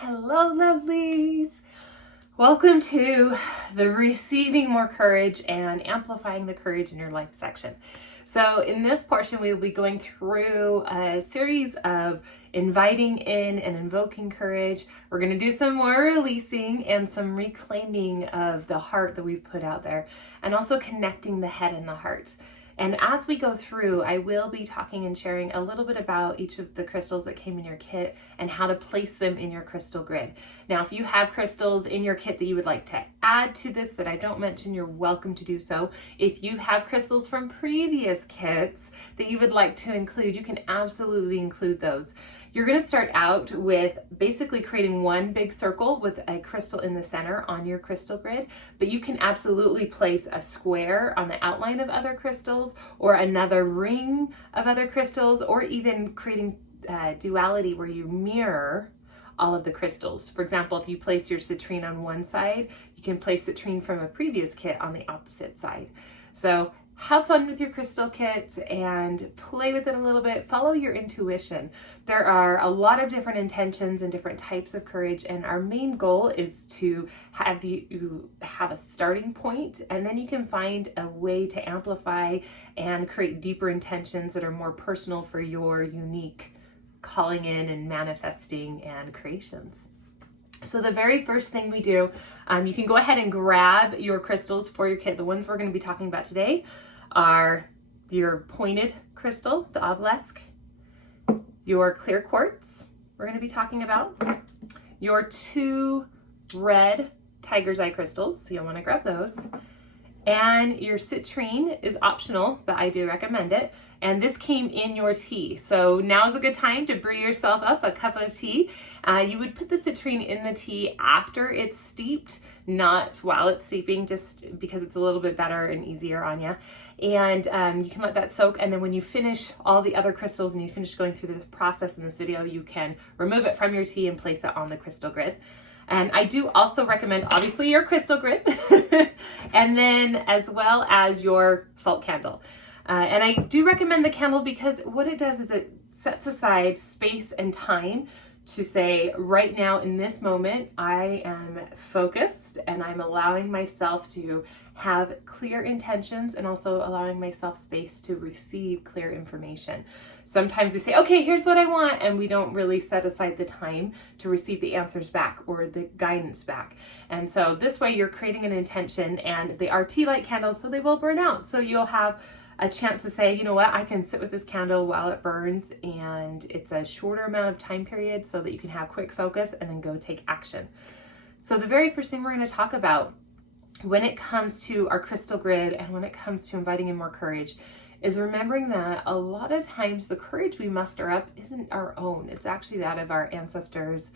Hello, lovelies. Welcome to the Receiving More Courage and Amplifying the Courage in Your Life section. So in this portion, we will be going through a series of inviting in and invoking courage. We're going to do some more releasing and some reclaiming of the heart that we've put out there, and also connecting the head and the heart. And as we go through, I will be talking and sharing a little bit about each of the crystals that came in your kit and how to place them in your crystal grid. Now, if you have crystals in your kit that you would like to add to this that I don't mention, you're welcome to do so. If you have crystals from previous kits that you would like to include, you can absolutely include those. You're going to start out with basically creating one big circle with a crystal in the center on your crystal grid, but you can absolutely place a square on the outline of other crystals or another ring of other crystals, or even creating duality where you mirror all of the crystals. For example, if you place your citrine on one side, you can place citrine from a previous kit on the opposite side. So have fun with your crystal kit and play with it a little bit. Follow your intuition. There are a lot of different intentions and different types of courage, and our main goal is to have you have a starting point, and then you can find a way to amplify and create deeper intentions that are more personal for your unique calling in and manifesting and creations. So the very first thing we do, you can go ahead and grab your crystals for your kit. The ones we're going to be talking about today are your pointed crystal, the obelisk, your clear quartz we're going to be talking about, your two red tiger's eye crystals, so you'll want to grab those, and your citrine is optional, but I do recommend it. And this came in your tea. So now is a good time to brew yourself up a cup of tea. You would put the citrine in the tea after it's steeped, not while it's steeping, just because it's a little bit better and easier on you. And you can let that soak. And then when you finish all the other crystals and you finish going through the process in this video, you can remove it from your tea and place it on the crystal grid. And I do also recommend, obviously, your crystal grid, and then as well as your salt candle. And I do recommend the candle because what it does is it sets aside space and time to say, right now in this moment, I am focused and I'm allowing myself to have clear intentions and also allowing myself space to receive clear information. Sometimes we say, okay, here's what I want, and we don't really set aside the time to receive the answers back or the guidance back. And so this way you're creating an intention, and they are tea light candles, so they will burn out. So you'll have a chance to say, you know what, I can sit with this candle while it burns, and it's a shorter amount of time period so that you can have quick focus and then go take action. So the very first thing we're going to talk about when it comes to our crystal grid and when it comes to inviting in more courage is remembering that a lot of times the courage we muster up isn't our own. It's actually that of our ancestors,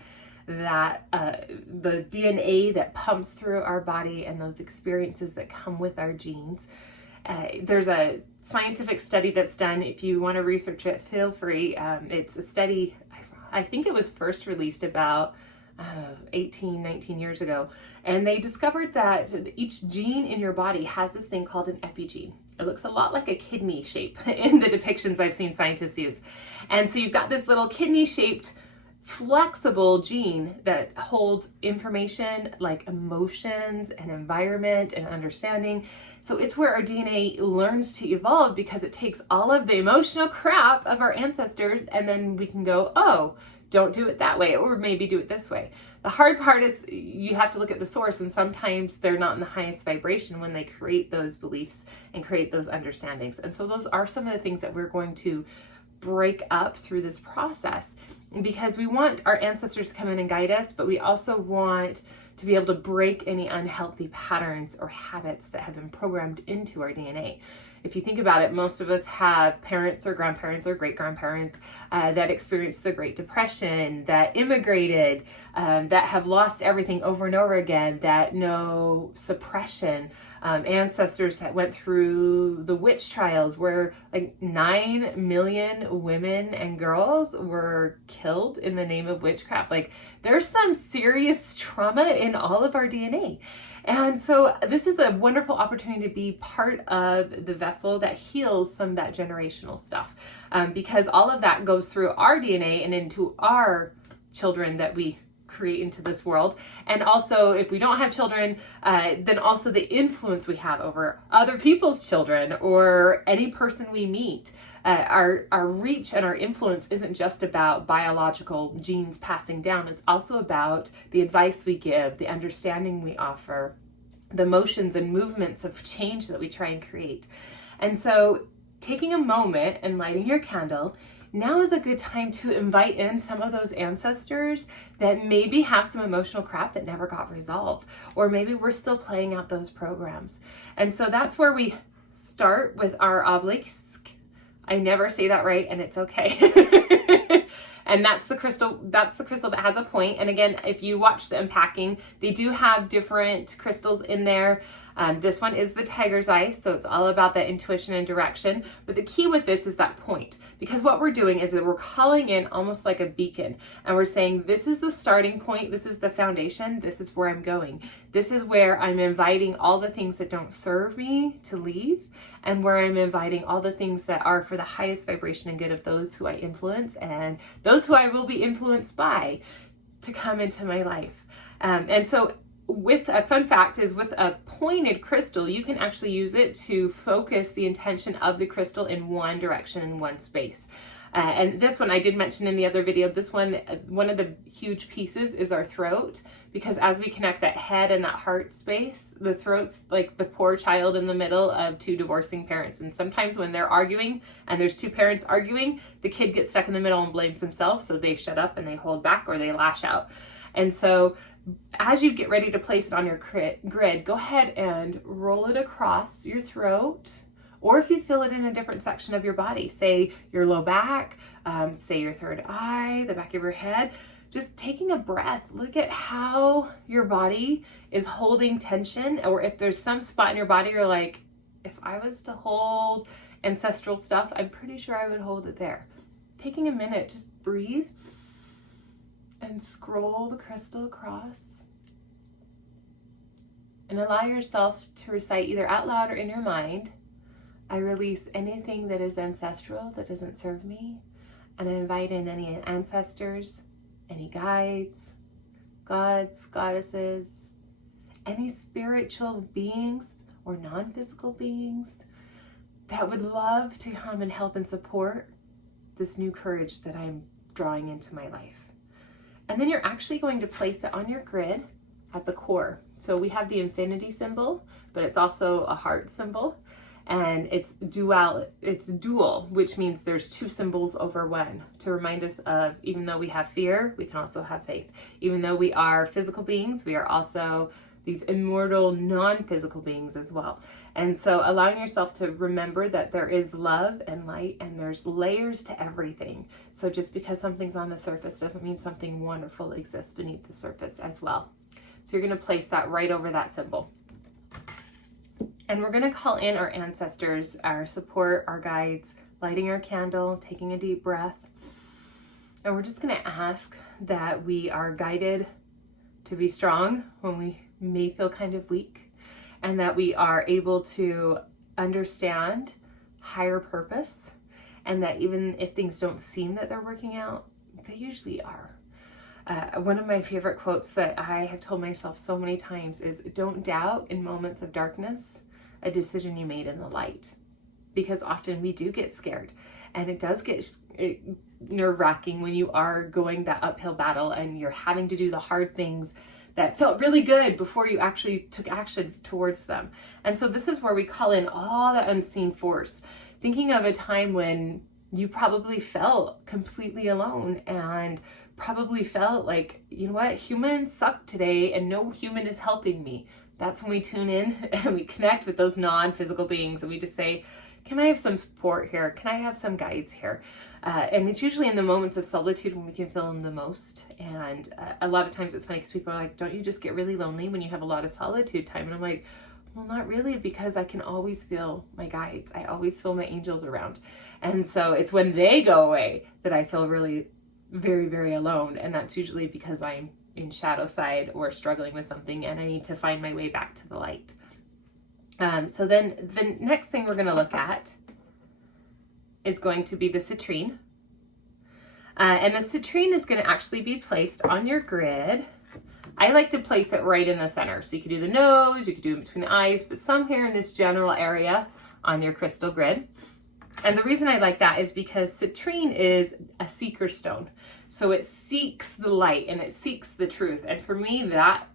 that the DNA that pumps through our body and those experiences that come with our genes. There's a scientific study that's done. If you want to research it, feel free. It's a study, I think it was first released about 19 years ago. And they discovered that each gene in your body has this thing called an epigene. It looks a lot like a kidney shape in the depictions I've seen scientists use. And so you've got this little kidney-shaped flexible gene that holds information like emotions and environment and understanding. So it's where our DNA learns to evolve, because it takes all of the emotional crap of our ancestors, and then we can go, oh, don't do it that way, or maybe do it this way. The hard part is you have to look at the source, and sometimes they're not in the highest vibration when they create those beliefs and create those understandings. And so those are some of the things that we're going to break up through this process, because we want our ancestors to come in and guide us, but we also want to be able to break any unhealthy patterns or habits that have been programmed into our DNA. If you think about it, most of us have parents or grandparents or great-grandparents that experienced the Great Depression, that immigrated, that have lost everything over and over again, that know suppression, ancestors that went through the witch trials where like 9 million women and girls were killed in the name of witchcraft. Like, there's some serious trauma in all of our DNA. And so this is a wonderful opportunity to be part of the vessel that heals some of that generational stuff, because all of that goes through our DNA and into our children that we create into this world. And also, if we don't have children, then also the influence we have over other people's children or any person we meet. Our reach and our influence isn't just about biological genes passing down. It's also about the advice we give, the understanding we offer, the motions and movements of change that we try and create. And so taking a moment and lighting your candle, now is a good time to invite in some of those ancestors that maybe have some emotional crap that never got resolved, or maybe we're still playing out those programs. And so that's where we start with our obelisk. I never say that right, and it's okay. And that's the crystal that has a point. And again, if you watch the unpacking, they do have different crystals in there. This one is the tiger's eye, so it's all about that intuition and direction. But the key with this is that point, because what we're doing is that we're calling in almost like a beacon, and we're saying, this is the starting point, this is the foundation, this is where I'm going. This is where I'm inviting all the things that don't serve me to leave, and where I'm inviting all the things that are for the highest vibration and good of those who I influence and those who I will be influenced by to come into my life. And so with a fun fact is with a pointed crystal, you can actually use it to focus the intention of the crystal in one direction in one space. And this one I did mention in the other video, this one of the huge pieces is our throat, because as we connect that head and that heart space, the throat's like the poor child in the middle of two divorcing parents. And sometimes when they're arguing and there's two parents arguing, the kid gets stuck in the middle and blames himself. So they shut up and they hold back or they lash out. And so as you get ready to place it on your grid, go ahead and roll it across your throat. Or if you feel it in a different section of your body, say your low back, say your third eye, the back of your head, just taking a breath, look at how your body is holding tension, or if there's some spot in your body you're like, if I was to hold ancestral stuff, I'm pretty sure I would hold it there. Taking a minute, just breathe and scroll the crystal across. And allow yourself to recite either out loud or in your mind, I release anything that is ancestral that doesn't serve me, and I invite in any ancestors, any guides, gods, goddesses, any spiritual beings or non-physical beings that would love to come and help and support this new courage that I'm drawing into my life. And then you're actually going to place it on your grid at the core. So we have the infinity symbol, but it's also a heart symbol. And it's dual, which means there's two symbols over one, to remind us of, even though we have fear, we can also have faith. Even though we are physical beings, we are also these immortal non-physical beings as well. And so allowing yourself to remember that there is love and light, and there's layers to everything. So just because something's on the surface doesn't mean something wonderful exists beneath the surface as well. So you're going to place that right over that symbol. And we're going to call in our ancestors, our support, our guides, lighting our candle, taking a deep breath. And we're just going to ask that we are guided to be strong when we may feel kind of weak, and that we are able to understand higher purpose, and that even if things don't seem that they're working out, they usually are. One of my favorite quotes that I have told myself so many times is, don't doubt in moments of darkness a decision you made in the light. Because often we do get scared, and it does get nerve-wracking when you are going that uphill battle and you're having to do the hard things that felt really good before you actually took action towards them. And so this is where we call in all the unseen force, thinking of a time when you probably felt completely alone and probably felt like, you know what, humans suck today and no human is helping me. That's when we tune in and we connect with those non-physical beings, and we just say, can I have some support here? Can I have some guides here? And it's usually in the moments of solitude when we can feel them the most. And a lot of times it's funny because people are like, don't you just get really lonely when you have a lot of solitude time? And I'm like, well, not really, because I can always feel my guides. I always feel my angels around. And so it's when they go away that I feel really very, very alone. And that's usually because I'm in shadow side or struggling with something and I need to find my way back to the light. So then the next thing we're going to look at is going to be the citrine. And the citrine is going to actually be placed on your grid. I like to place it right in the center. So you could do the nose, you could do it between the eyes, but somewhere in this general area on your crystal grid. And the reason I like that is because citrine is a seeker stone. So it seeks the light and it seeks the truth. And for me, that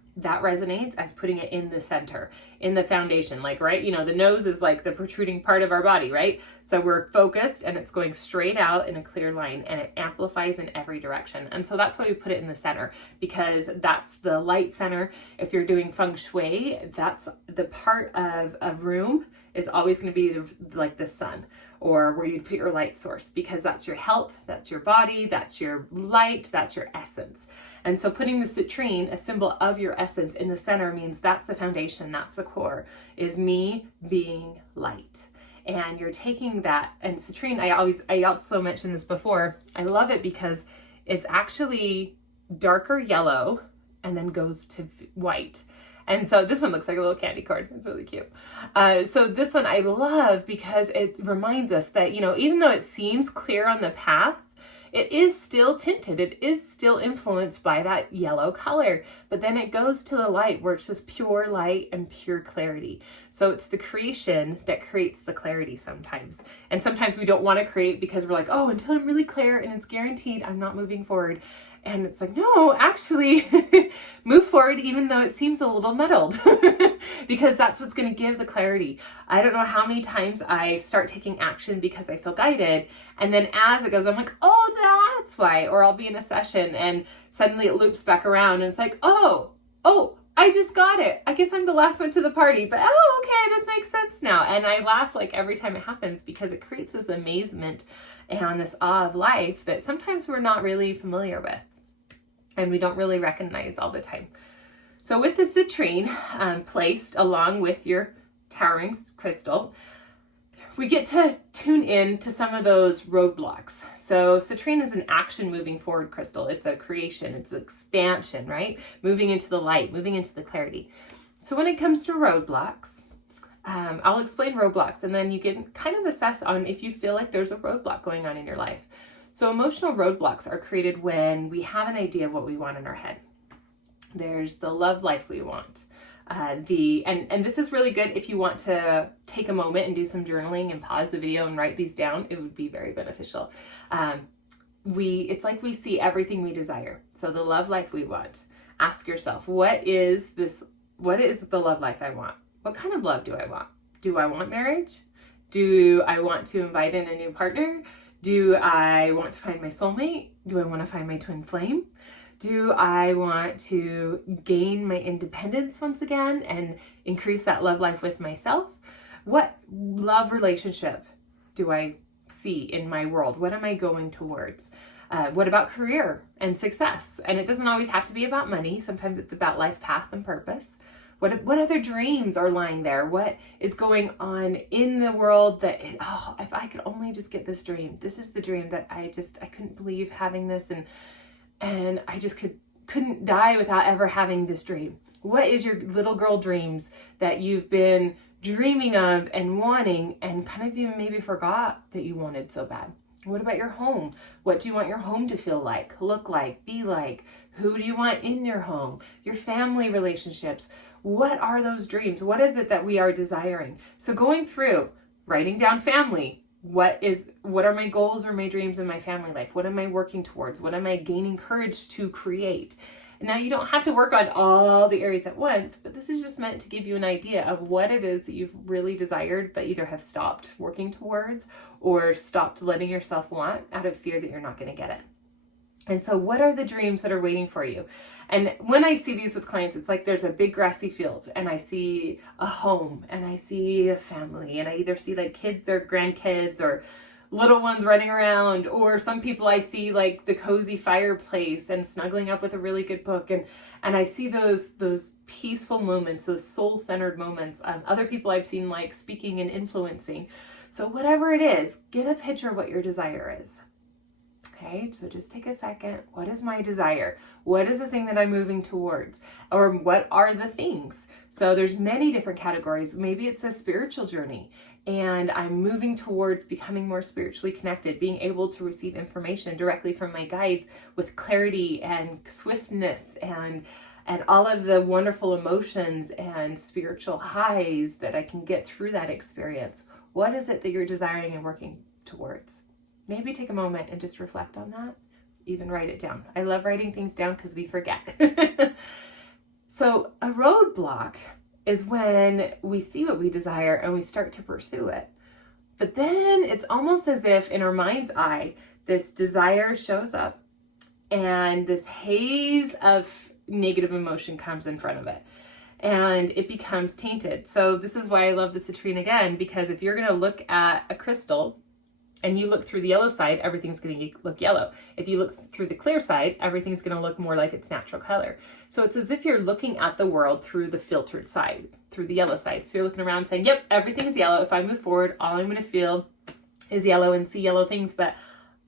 resonates as putting it in the center, in the foundation, like, right? You know, the nose is like the protruding part of our body, right? So we're focused and it's going straight out in a clear line and it amplifies in every direction. And so that's why we put it in the center, because that's the light center. If you're doing feng shui, that's the part of a room is always going to be like the sun, or where you put your light source, because that's your health, that's your body, that's your light, that's your essence. And so putting the citrine, a symbol of your essence, in the center means that's the foundation, that's the core, is me being light. And you're taking that, and citrine, I also mentioned this before, I love it because it's actually darker yellow and then goes to white. And so this one looks like a little candy corn. It's really cute. So this one I love because it reminds us that, you know, even though it seems clear on the path, it is still tinted. It is still influenced by that yellow color, but then it goes to the light where it's just pure light and pure clarity. So it's the creation that creates the clarity sometimes. And sometimes we don't want to create because we're like, oh, until I'm really clear and it's guaranteed, I'm not moving forward. And it's like, no, actually move forward, even though it seems a little muddled, because that's what's going to give the clarity. I don't know how many times I start taking action because I feel guided. And then as it goes, I'm like, oh, that's why. Or I'll be in a session and suddenly it loops back around and it's like, oh, I just got it. I guess I'm the last one to the party, but oh, okay, this makes sense now. And I laugh like every time it happens because it creates this amazement and this awe of life that sometimes we're not really familiar with and we don't really recognize all the time. So with the citrine placed along with your towering crystal, we get to tune in to some of those roadblocks. So citrine is an action moving forward crystal. It's a creation, it's expansion, right? Moving into the light, moving into the clarity. So when it comes to roadblocks, I'll explain roadblocks and then you can kind of assess on if you feel like there's a roadblock going on in your life. So emotional roadblocks are created when we have an idea of what we want in our head. There's the love life we want. And this is really good if you want to take a moment and do some journaling and pause the video and write these down. It would be very beneficial. It's like we see everything we desire. So the love life we want. Ask yourself, what is the love life I want? What kind of love do I want? Do I want marriage? Do I want to invite in a new partner? Do I want to find my soulmate? Do I want to find my twin flame? Do I want to gain my independence once again and increase that love life with myself? What love relationship do I see in my world? What am I going towards? What about career and success? And it doesn't always have to be about money. Sometimes it's about life path and purpose. What other dreams are lying there? What is going on in the world that, if I could only just get this dream. This is the dream that I couldn't believe having this and I just couldn't die without ever having this dream. What is your little girl dreams that you've been dreaming of and wanting and kind of even maybe forgot that you wanted so bad? What about your home? What do you want your home to feel like, look like, be like? Who do you want in your home? Your family relationships. What are those dreams? What is it that we are desiring? So going through, writing down family. What are my goals or my dreams in my family life? What am I working towards? What am I gaining courage to create? Now, you don't have to work on all the areas at once, but this is just meant to give you an idea of what it is that you've really desired but either have stopped working towards or stopped letting yourself want out of fear that you're not going to get it. And so what are the dreams that are waiting for you? And when I see these with clients, it's like there's a big grassy field and I see a home and I see a family and I either see like kids or grandkids or little ones running around, or some people I see like the cozy fireplace and snuggling up with a really good book. And I see those peaceful moments, those soul-centered moments. Other people I've seen like speaking and influencing. So whatever it is, get a picture of what your desire is. Okay, so just take a second. What is my desire? What is the thing that I'm moving towards? Or what are the things? So there's many different categories. Maybe it's a spiritual journey and I'm moving towards becoming more spiritually connected, being able to receive information directly from my guides with clarity and swiftness and all of the wonderful emotions and spiritual highs that I can get through that experience. What is it that you're desiring and working towards? Maybe take a moment and just reflect on that. Even write it down. I love writing things down because we forget. So a roadblock is when we see what we desire and we start to pursue it. But then it's almost as if in our mind's eye, this desire shows up and this haze of negative emotion comes in front of it and it becomes tainted. So this is why I love the citrine again, because if you're going to look at a crystal and you look through the yellow side, everything's going to look yellow. If you look through the clear side, everything's going to look more like its natural color. So it's as if you're looking at the world through the filtered side, through the yellow side. So you're looking around saying, yep, everything's yellow. If I move forward, all I'm going to feel is yellow and see yellow things, but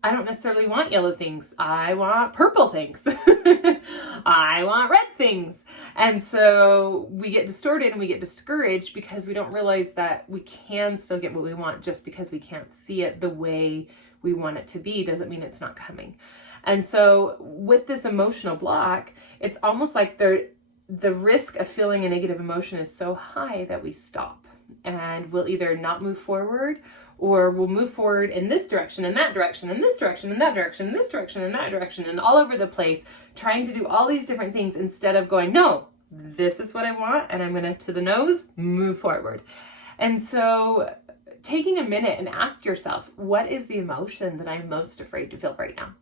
I don't necessarily want yellow things. I want purple things. I want red things. And so we get distorted and we get discouraged because we don't realize that we can still get what we want. Just because we can't see it the way we want it to be doesn't mean it's not coming. And so with this emotional block, it's almost like the risk of feeling a negative emotion is so high that we stop and we'll either not move forward, or we'll move forward in this direction and that direction and this direction and that direction and this direction and that direction and all over the place, trying to do all these different things instead of going, no, this is what I want and I'm going to the nose, move forward. And so taking a minute and ask yourself, what is the emotion that I'm most afraid to feel right now?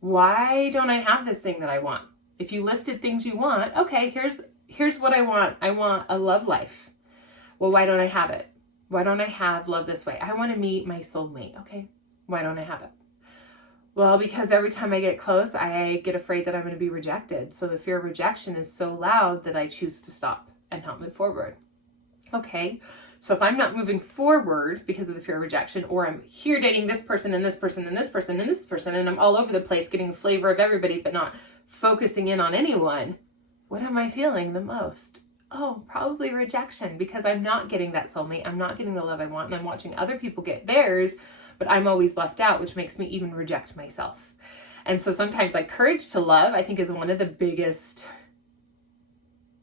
Why don't I have this thing that I want? If you listed things you want, okay, here's what I want. I want a love life. Well, why don't I have it? Why don't I have love this way? I want to meet my soulmate. Okay, why don't I have it? Well, because every time I get close, I get afraid that I'm going to be rejected. So the fear of rejection is so loud that I choose to stop and not move forward. Okay, so if I'm not moving forward because of the fear of rejection, or I'm here dating this person and this person and this person and this person, and I'm all over the place getting a flavor of everybody, but not focusing in on anyone, what am I feeling the most? Oh, probably rejection, because I'm not getting that soulmate. I'm not getting the love I want, and I'm watching other people get theirs, but I'm always left out, which makes me even reject myself. And so sometimes like courage to love, I think, is one of the biggest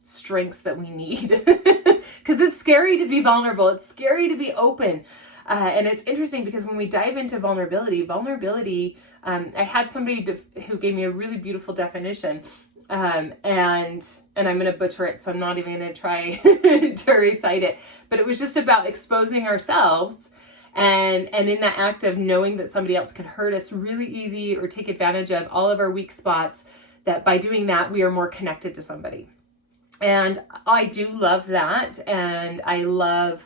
strengths that we need, because it's scary to be vulnerable. It's scary to be open. And it's interesting because when we dive into vulnerability, I had somebody who gave me a really beautiful definition. And I'm going to butcher it, so I'm not even going to try to recite it. But it was just about exposing ourselves, and in that act of knowing that somebody else could hurt us really easy or take advantage of all of our weak spots, that by doing that, we are more connected to somebody. And I do love that, and I love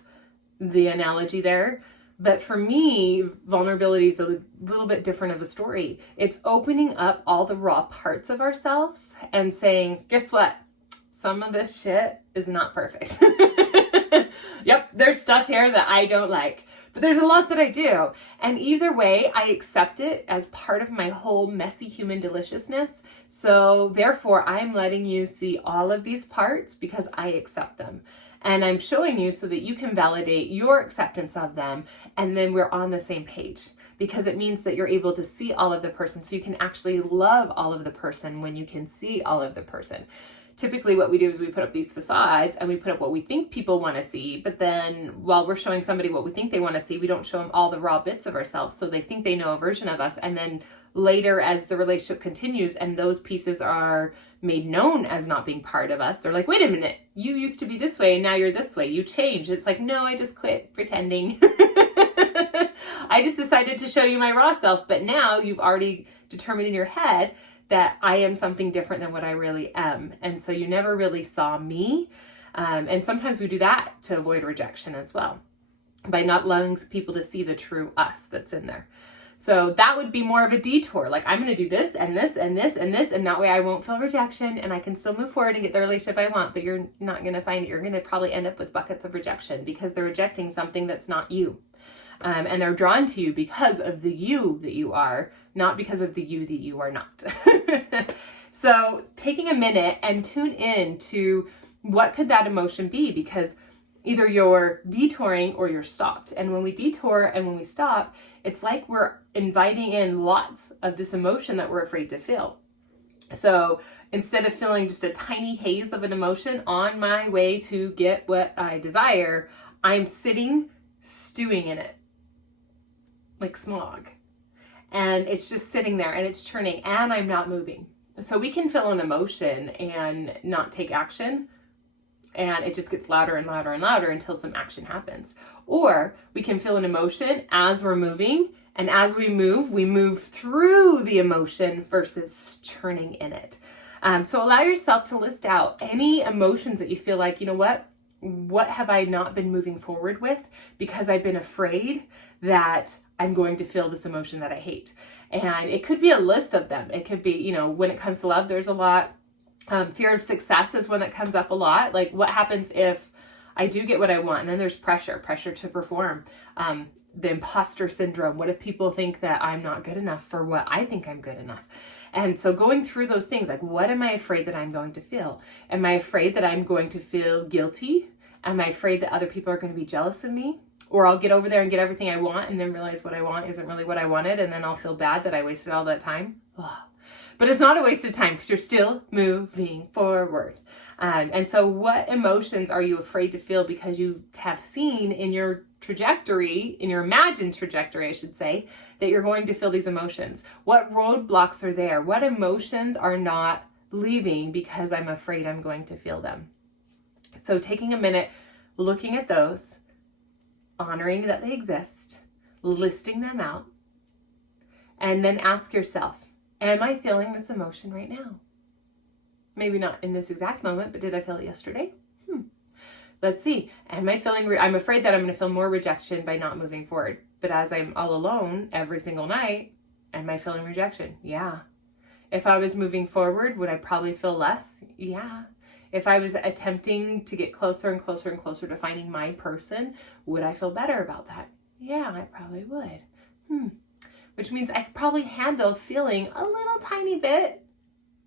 the analogy there. But for me, vulnerability is a little bit different of a story. It's opening up all the raw parts of ourselves and saying, guess what? Some of this shit is not perfect. Yep, there's stuff here that I don't like, but there's a lot that I do. And either way, I accept it as part of my whole messy human deliciousness. So therefore, I'm letting you see all of these parts because I accept them. And I'm showing you so that you can validate your acceptance of them. And then we're on the same page, because it means that you're able to see all of the person. So you can actually love all of the person when you can see all of the person. Typically what we do is we put up these facades and we put up what we think people want to see. But then while we're showing somebody what we think they want to see, we don't show them all the raw bits of ourselves. So they think they know a version of us. And then later, as the relationship continues and those pieces are made known as not being part of us, they're like, wait a minute, you used to be this way and now you're this way. You changed. It's like, no, I just quit pretending. I just decided to show you my raw self. But now you've already determined in your head that I am something different than what I really am. And so you never really saw me. And sometimes we do that to avoid rejection as well, by not allowing people to see the true us that's in there. So that would be more of a detour. Like, I'm going to do this and this and this and this, and that way I won't feel rejection and I can still move forward and get the relationship I want. But you're not going to find it. You're going to probably end up with buckets of rejection because they're rejecting something that's not you. And they're drawn to you because of the you that you are, not because of the you that you are not. So taking a minute and tune in to what could that emotion be, because either you're detouring or you're stopped. And when we detour and when we stop, it's like we're inviting in lots of this emotion that we're afraid to feel. So instead of feeling just a tiny haze of an emotion on my way to get what I desire, I'm sitting, stewing in it like smog. And it's just sitting there and it's churning and I'm not moving. So we can feel an emotion and not take action, and it just gets louder and louder and louder until some action happens. Or we can feel an emotion as we're moving, and as we move through the emotion versus churning in it. So allow yourself to list out any emotions that you feel like, you know what have I not been moving forward with because I've been afraid that I'm going to feel this emotion that I hate. And it could be a list of them. It could be, when it comes to love, there's a lot. Fear of success is one that comes up a lot. Like, what happens if I do get what I want? And then there's pressure to perform. The imposter syndrome. What if people think that I'm not good enough for what I think I'm good enough? And so going through those things, like, what am I afraid that I'm going to feel? Am I afraid that I'm going to feel guilty? Am I afraid that other people are going to be jealous of me? Or I'll get over there and get everything I want and then realize what I want isn't really what I wanted, and then I'll feel bad that I wasted all that time. Ugh. But it's not a waste of time because you're still moving forward. And so what emotions are you afraid to feel because you have seen in your trajectory, in your imagined trajectory, I should say, that you're going to feel these emotions? What roadblocks are there? What emotions are not leaving because I'm afraid I'm going to feel them? So taking a minute, looking at those, honoring that they exist, listing them out, and then ask yourself, am I feeling this emotion right now? Maybe not in this exact moment, but did I feel it yesterday? Let's see. Am I feeling, I'm afraid that I'm going to feel more rejection by not moving forward. But as I'm all alone every single night, am I feeling rejection? Yeah. If I was moving forward, would I probably feel less? Yeah. If I was attempting to get closer and closer and closer to finding my person, would I feel better about that? Yeah, I probably would. Which means I could probably handle feeling a little tiny bit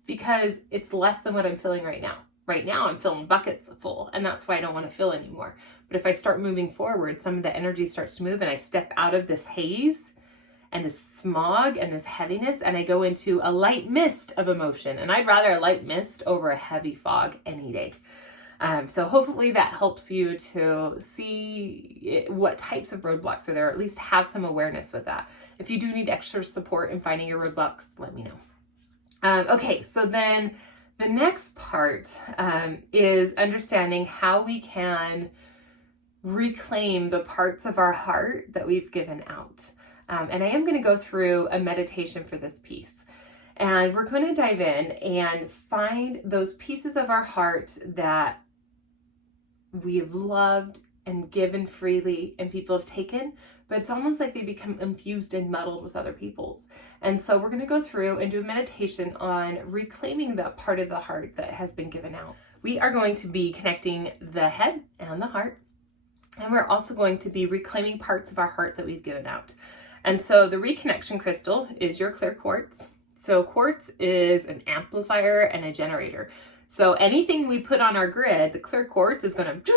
because it's less than what I'm feeling right now. Right now I'm feeling buckets full, and that's why I don't want to feel anymore. But if I start moving forward, some of the energy starts to move and I step out of this haze and this smog and this heaviness, and I go into a light mist of emotion. And I'd rather a light mist over a heavy fog any day. So hopefully that helps you to see what types of roadblocks are there, or at least have some awareness with that. If you do need extra support in finding your roadblocks, let me know. Okay, so then the next part is understanding how we can reclaim the parts of our heart that we've given out. And I am going to go through a meditation for this piece. And we're going to dive in and find those pieces of our heart that we've loved and given freely and people have taken, but it's almost like they become infused and muddled with other people's. And so we're going to go through and do a meditation on reclaiming that part of the heart that has been given out. We are going to be connecting the head and the heart, and we're also going to be reclaiming parts of our heart that we've given out. And so the reconnection crystal is your clear quartz. So quartz is an amplifier and a generator. So anything we put on our grid, the clear quartz is going to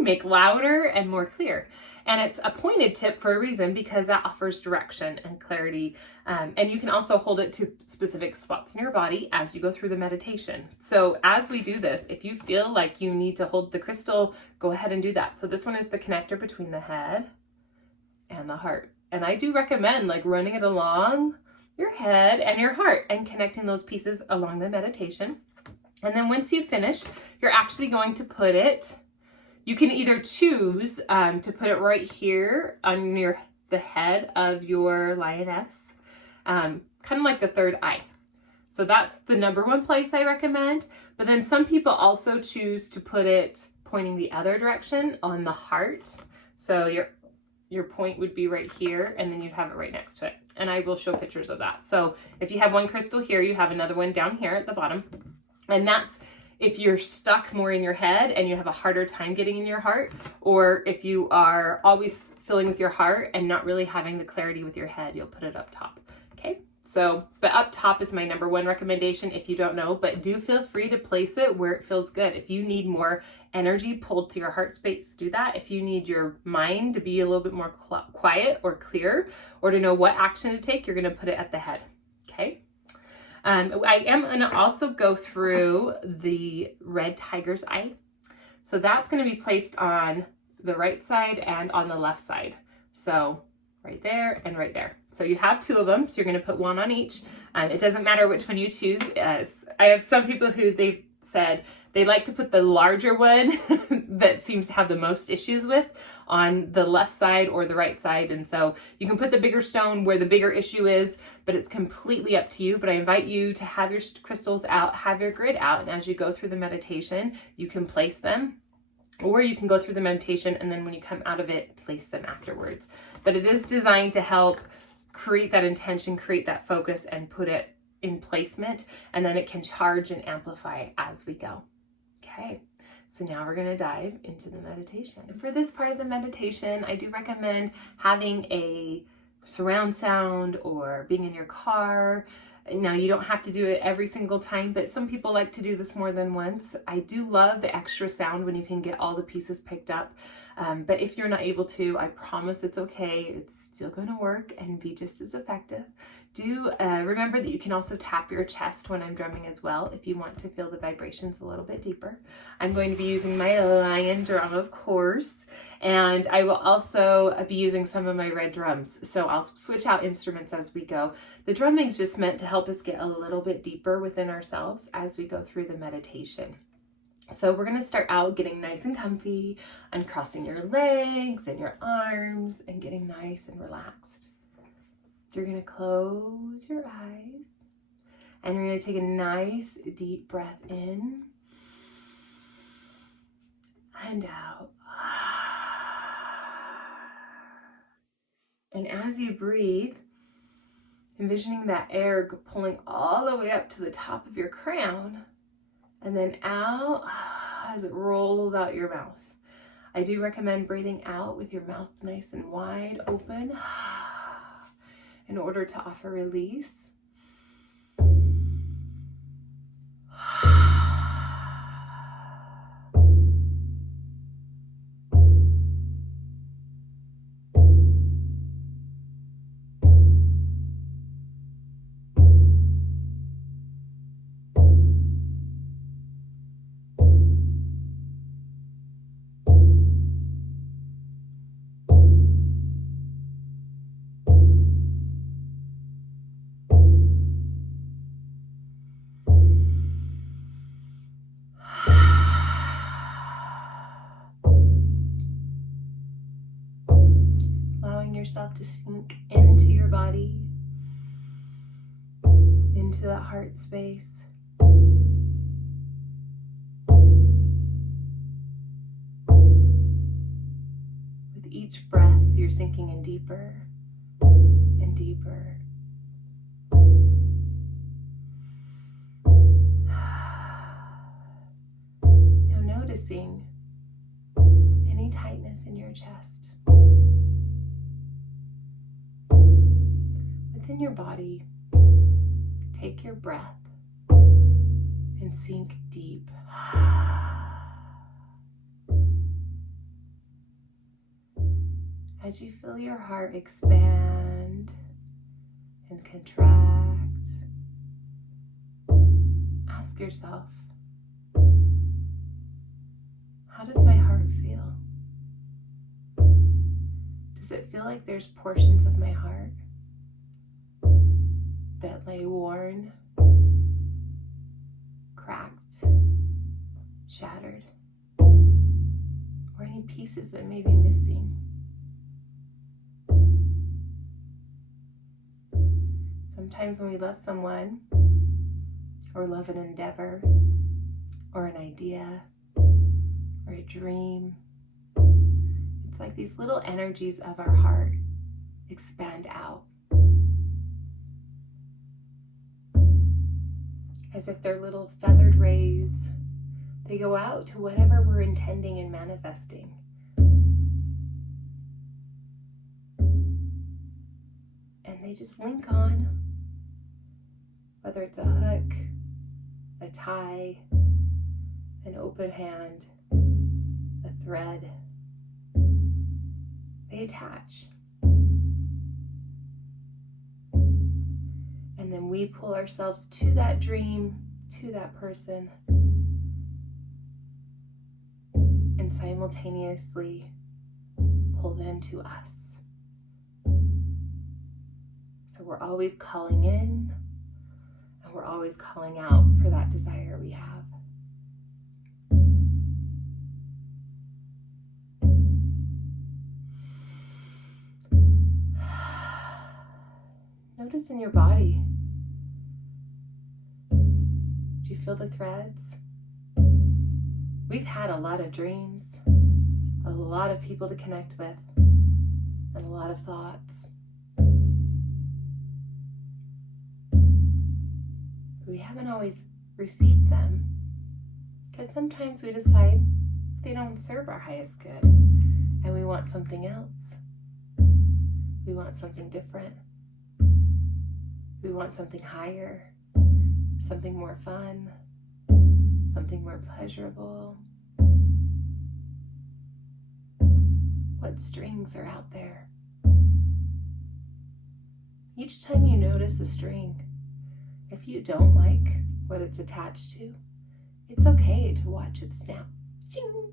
make louder and more clear. And it's a pointed tip for a reason, because that offers direction and clarity. And you can also hold it to specific spots in your body as you go through the meditation. So as we do this, if you feel like you need to hold the crystal, go ahead and do that. So this one is the connector between the head and the heart. And I do recommend running it along your head and your heart and connecting those pieces along the meditation. And then once you finish, you're actually going to put it, you can either choose to put it right here on the head of your lioness, kind of like the third eye. So that's the number one place I recommend. But then some people also choose to put it pointing the other direction on the heart. So your point would be right here, and then you'd have it right next to it. And I will show pictures of that. So if you have one crystal here, you have another one down here at the bottom. And that's if you're stuck more in your head and you have a harder time getting in your heart, or if you are always filling with your heart and not really having the clarity with your head, you'll put it up top. Okay, So, but up top is my number one recommendation if you don't know, but do feel free to place it where it feels good. If you need more energy pulled to your heart space, do that. If you need your mind to be a little bit more quiet or clear, or to know what action to take, you're going to put it at the head. Okay. I am going to also go through the red tiger's eye. So that's going to be placed on the right side and on the left side. So right there and right there. So you have two of them. So you're going to put one on each. It doesn't matter which one you choose. I have some people who they've said they like to put the larger one that seems to have the most issues with on the left side or the right side. And so you can put the bigger stone where the bigger issue is, but it's completely up to you. But I invite you to have your crystals out, have your grid out. And as you go through the meditation, you can place them, or you can go through the meditation and then when you come out of it, place them afterwards. But it is designed to help create that intention, create that focus, and put it in placement, and then it can charge and amplify as we go. Okay, so now we're going to dive into the meditation. For this part of the meditation, I do recommend having a surround sound or being in your car. Now, you don't have to do it every single time, but some people like to do this more than once. I do love the extra sound when you can get all the pieces picked up. But if you're not able to, I promise it's okay. It's still going to work and be just as effective. Do remember that you can also tap your chest when I'm drumming as well if you want to feel the vibrations a little bit deeper. I'm going to be using my lion drum, of course, and I will also be using some of my red drums. So I'll switch out instruments as we go. The drumming is just meant to help us get a little bit deeper within ourselves as we go through the meditation. So we're going to start out getting nice and comfy, uncrossing your legs and your arms and getting nice and relaxed. You're going to close your eyes and you're going to take a nice deep breath in and out. And as you breathe, envisioning that air pulling all the way up to the top of your crown and then out as it rolls out your mouth. I do recommend breathing out with your mouth nice and wide open in order to offer release. Yourself to sink into your body, into that heart space. With each breath, you're sinking in deeper and deeper. Now noticing any tightness in your chest. Within your body, take your breath and sink deep. As you feel your heart expand and contract, ask yourself, how does my heart feel? Does it feel like there's portions of my heart that lay worn, cracked, shattered, or any pieces that may be missing? Sometimes when we love someone, or love an endeavor, or an idea, or a dream, it's like these little energies of our heart expand out. As if they're little feathered rays. They go out to whatever we're intending and manifesting. And they just link on whether it's a hook, a tie, an open hand, a thread, they attach. And then we pull ourselves to that dream, to that person, and simultaneously pull them to us. So we're always calling in, and we're always calling out for that desire we have. Notice in your body. Do you feel the threads? We've had a lot of dreams, a lot of people to connect with, and a lot of thoughts. We haven't always received them because sometimes we decide they don't serve our highest good and we want something else. We want something different. We want something higher, something more fun, something more pleasurable. What strings are out there? Each time you notice a string, if you don't like what it's attached to, it's okay to watch it snap. Zing!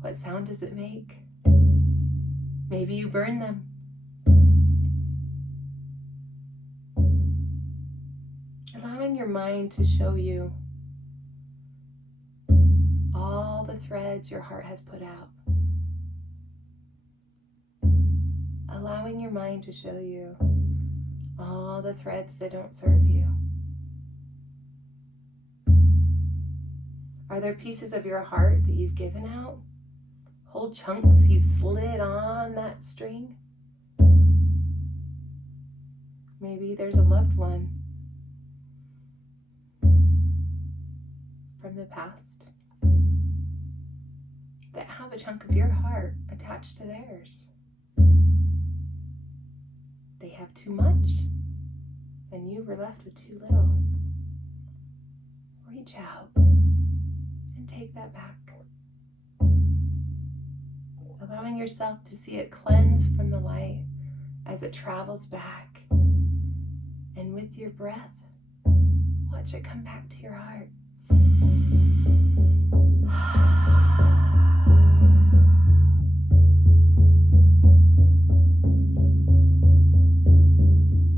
What sound does it make? Maybe you burn them. Allowing your mind to show you all the threads your heart has put out. Allowing your mind to show you all the threads that don't serve you. Are there pieces of your heart that you've given out? Whole chunks you've slid on that string? Maybe there's a loved one from the past that have a chunk of your heart attached to theirs. They have too much, and you were left with too little. Reach out and take that back. Allowing yourself to see it cleanse from the light as it travels back. And with your breath, watch it come back to your heart.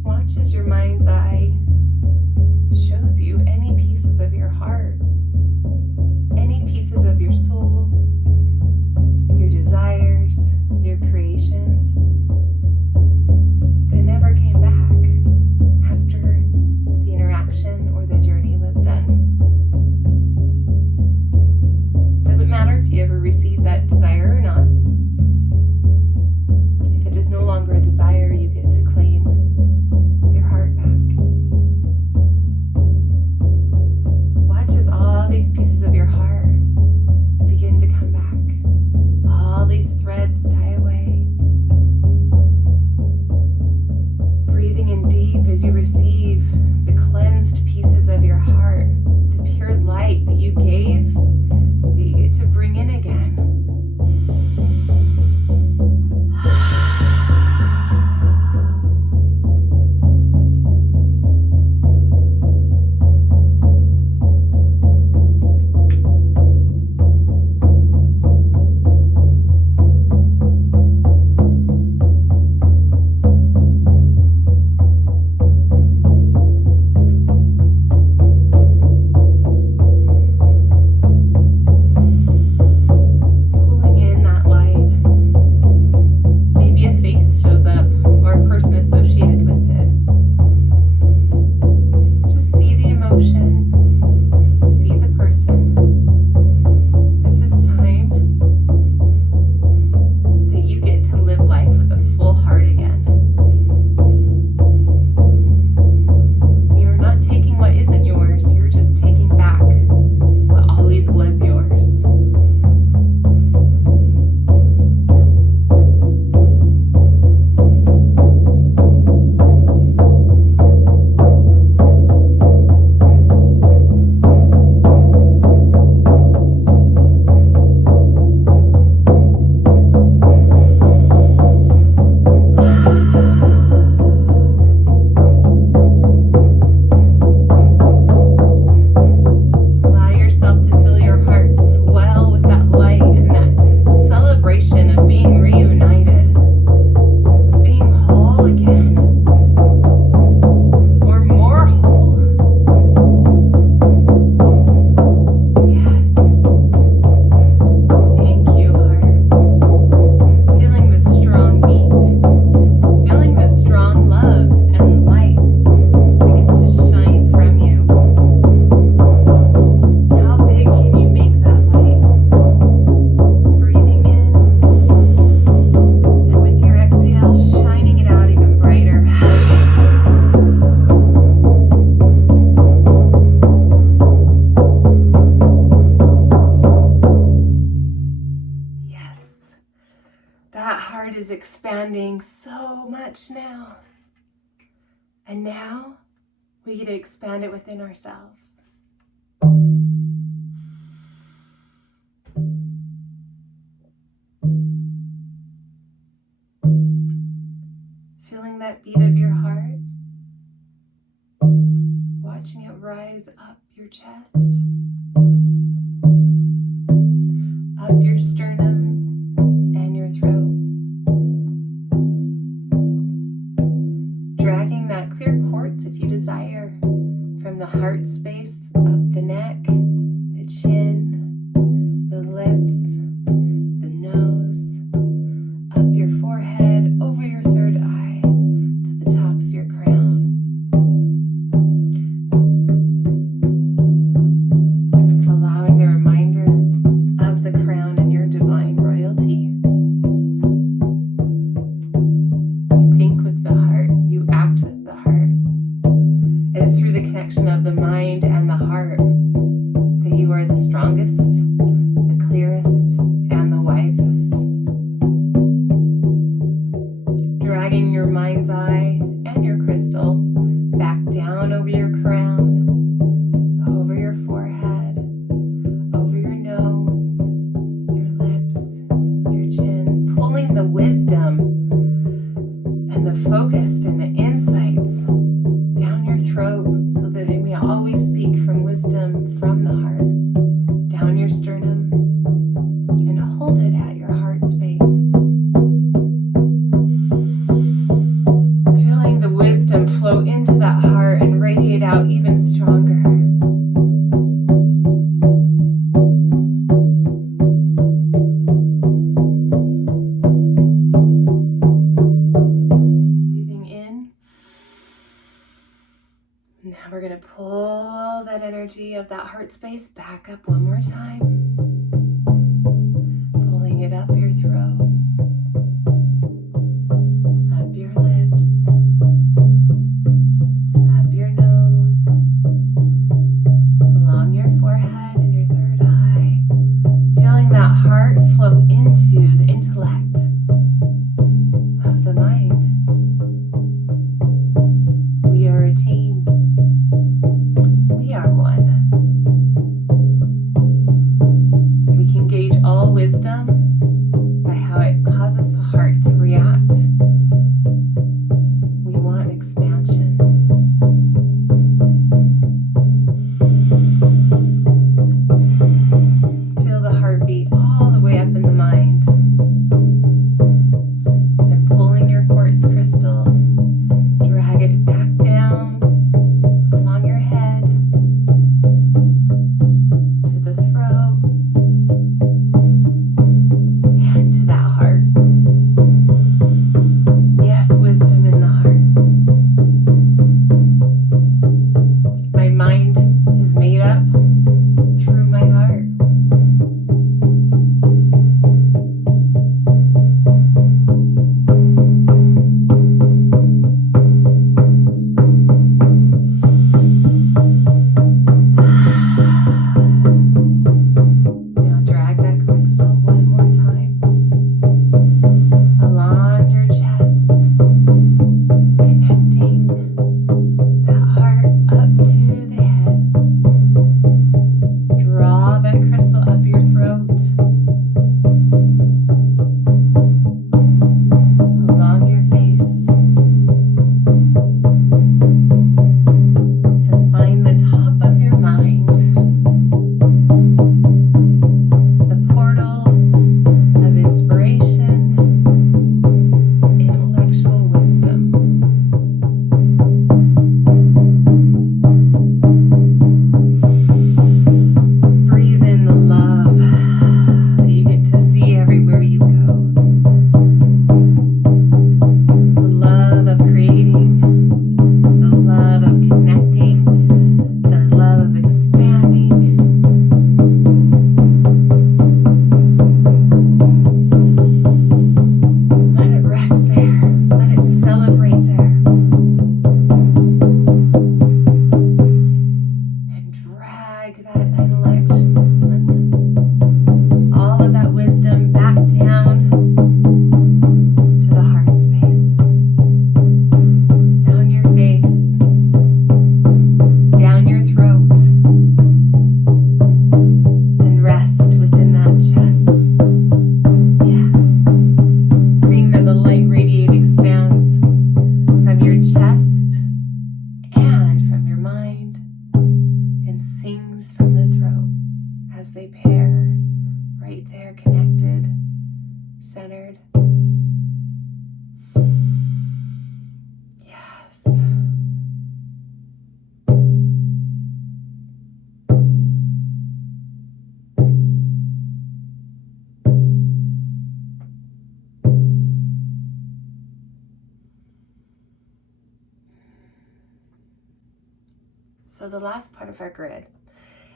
Watch as your mind's eye shows you any pieces of your heart, any pieces of your soul, your desires, your creations that never came back after the interaction or the journey was done. is expanding so much now. And now we get to expand it within ourselves. Feeling that beat of your heart, watching it rise up your chest, up your sternum and your throat, dragging that clear quartz, if you desire, from the heart space up the neck, the chin, the lips, the nose, up your forehead, over your third eye, to the top of your crown. Allowing the reminder of the crown and your divine royalty. You think with the heart, you act with the heart. It is through the connection of the mind and the heart that you are the strongest, the clearest, and the wisest. Dragging your mind's eye and your crystal back down over your crown, over your forehead, over your nose, your lips, your chin, pulling the wisdom and the focus and the insights down your throat so that it may always speak from wisdom from the heart, down your sternum, and hold it at your heart space. Feeling the wisdom flow into that heart and radiate out even stronger. Breathing in. Now we're going to pull that energy of that heart space back up one more time. Pulling it up your throat, up your lips, up your nose, along your forehead and your third eye. Feeling that heart flow into the intellect of the mind. We are a team. We are one. We can gauge all wisdom by how it causes the heart to react. We want expansion. Feel the heartbeat all the way up in the mind. Then pulling your quartz crystal, drag it back down along your head to the throat and to that heart. Yes, wisdom in the heart. My mind is made up through my heart. Now drag that crystal one more time along your chest, connecting that heart up to the head. Draw that crystal up your throat, along your face, and find the top of your mind, the portal of inspiration, intellectual wisdom. Breathe in the love that you get to see everywhere you go. The love of creating, the love of connecting, the love of expanding. Let it rest there. Let it celebrate there. And drag that intellection, all of that wisdom back down as they pair right there, connected, centered. Yes. So the last part of our grid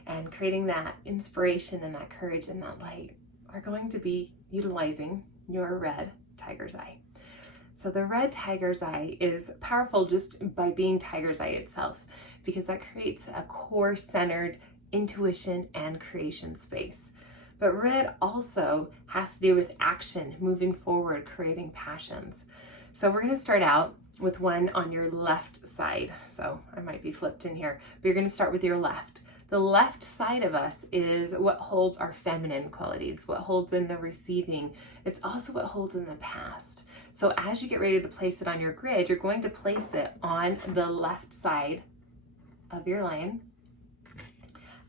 and creating that inspiration and that courage and that light are going to be utilizing your red tiger's eye. So the red tiger's eye is powerful just by being tiger's eye itself, because that creates a core centered intuition and creation space. But red also has to do with action, moving forward, creating passions. So we're going to start out with one on your left side. So I might be flipped in here, but you're going to start with your left. The left side of us is what holds our feminine qualities, what holds in the receiving. It's also what holds in the past. So as you get ready to place it on your grid, you're going to place it on the left side of your line.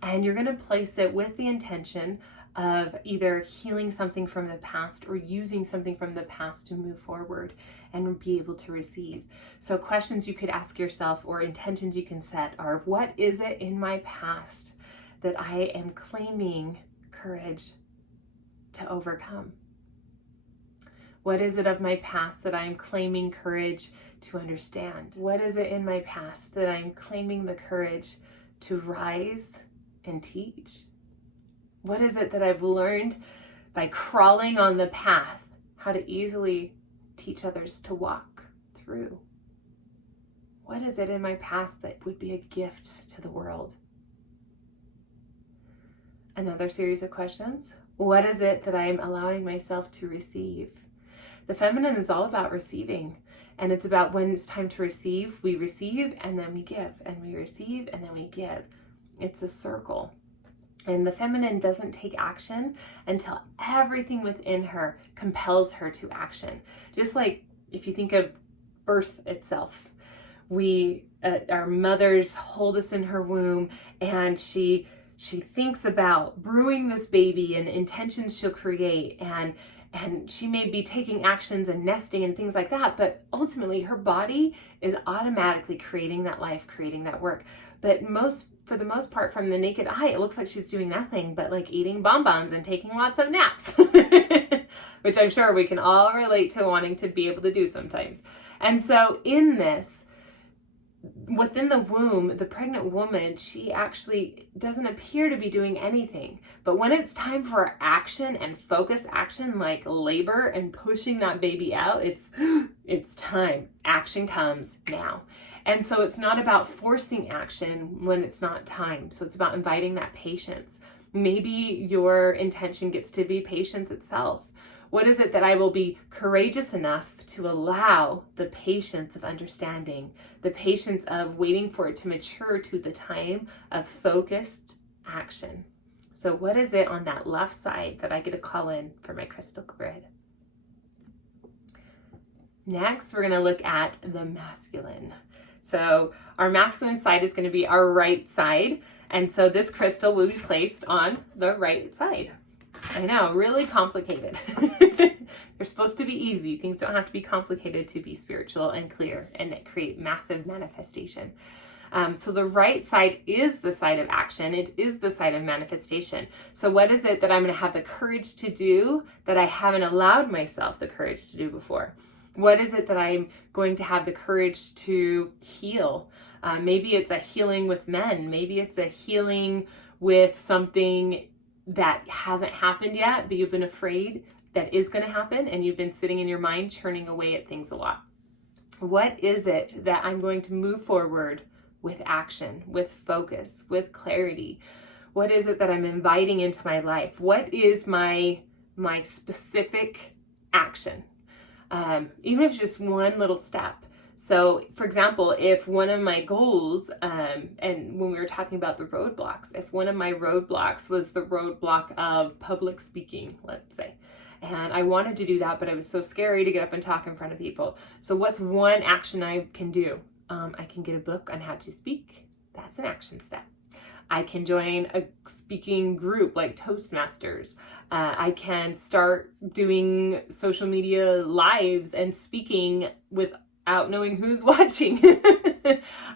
And you're going to place it with the intention of either healing something from the past or using something from the past to move forward and be able to receive. So questions you could ask yourself or intentions you can set are, what is it in my past that I am claiming courage to overcome? What is it of my past that I am claiming courage to understand? What is it in my past that I'm claiming the courage to rise and teach? What is it that I've learned by crawling on the path, how to easily teach others to walk through? What is it in my past that would be a gift to the world? Another series of questions. What is it that I am allowing myself to receive? The feminine is all about receiving. And it's about when it's time to receive, we receive and then we give, and we receive and then we give. It's a circle. And the feminine doesn't take action until everything within her compels her to action. Just like if you think of birth itself, our mothers hold us in her womb, and she thinks about brewing this baby and intentions she'll create, and she may be taking actions and nesting and things like that, but ultimately her body is automatically creating that life, creating that work. But for the most part, from the naked eye, it looks like she's doing nothing but like eating bonbons and taking lots of naps, which I'm sure we can all relate to wanting to be able to do sometimes. And so in this, within the womb, the pregnant woman, she actually doesn't appear to be doing anything. But when it's time for action and focus action, like labor and pushing that baby out, it's time. Action comes now. And so it's not about forcing action when it's not time. So it's about inviting that patience. Maybe your intention gets to be patience itself. What is it that I will be courageous enough to allow the patience of understanding, the patience of waiting for it to mature to the time of focused action? So what is it on that left side that I get to call in for my crystal grid? Next, we're going to look at the masculine. So our masculine side is going to be our right side. And so this crystal will be placed on the right side. I know, really complicated. They're supposed to be easy. Things don't have to be complicated to be spiritual and clear and create massive manifestation. So the right side is the side of action. It is the side of manifestation. So what is it that I'm going to have the courage to do that I haven't allowed myself the courage to do before? What is it that I'm going to have the courage to heal? Maybe it's a healing with men. Maybe it's a healing with something that hasn't happened yet, but you've been afraid that is going to happen, and you've been sitting in your mind churning away at things a lot. What is it that I'm going to move forward with action, with focus, with clarity? What is it that I'm inviting into my life? What is my specific action? Even if it's just one little step. So for example, if one of my goals, and when we were talking about the roadblocks, if one of my roadblocks was the roadblock of public speaking, let's say, and I wanted to do that, but I was so scary to get up and talk in front of people. So what's one action I can do? I can get a book on how to speak. That's an action step. I can join a speaking group like Toastmasters. I can start doing social media lives and speaking without knowing who's watching.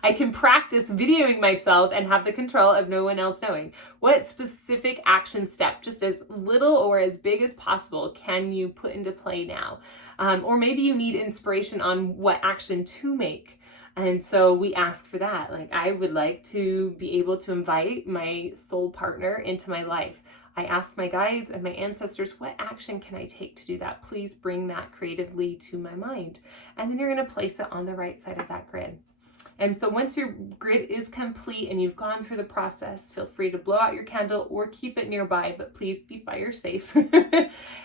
I can practice videoing myself and have the control of no one else knowing. What specific action step, just as little or as big as possible, can you put into play now? Or maybe you need inspiration on what action to make. And so we ask for that. Like, I would like to be able to invite my soul partner into my life. I ask my guides and my ancestors, what action can I take to do that? Please bring that creatively to my mind. And then you're going to place it on the right side of that grid. And so once your grid is complete and you've gone through the process, feel free to blow out your candle or keep it nearby, but please be fire safe.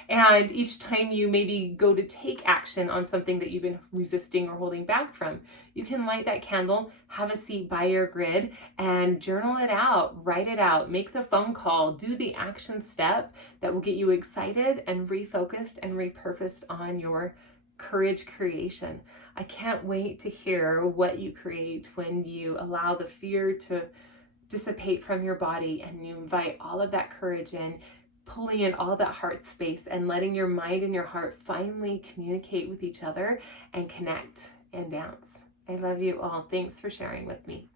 And each time you maybe go to take action on something that you've been resisting or holding back from, you can light that candle, have a seat by your grid, and journal it out, write it out, make the phone call, do the action step that will get you excited and refocused and repurposed on your courage creation. I can't wait to hear what you create when you allow the fear to dissipate from your body and you invite all of that courage in, pulling in all that heart space and letting your mind and your heart finally communicate with each other and connect and dance. I love you all. Thanks for sharing with me.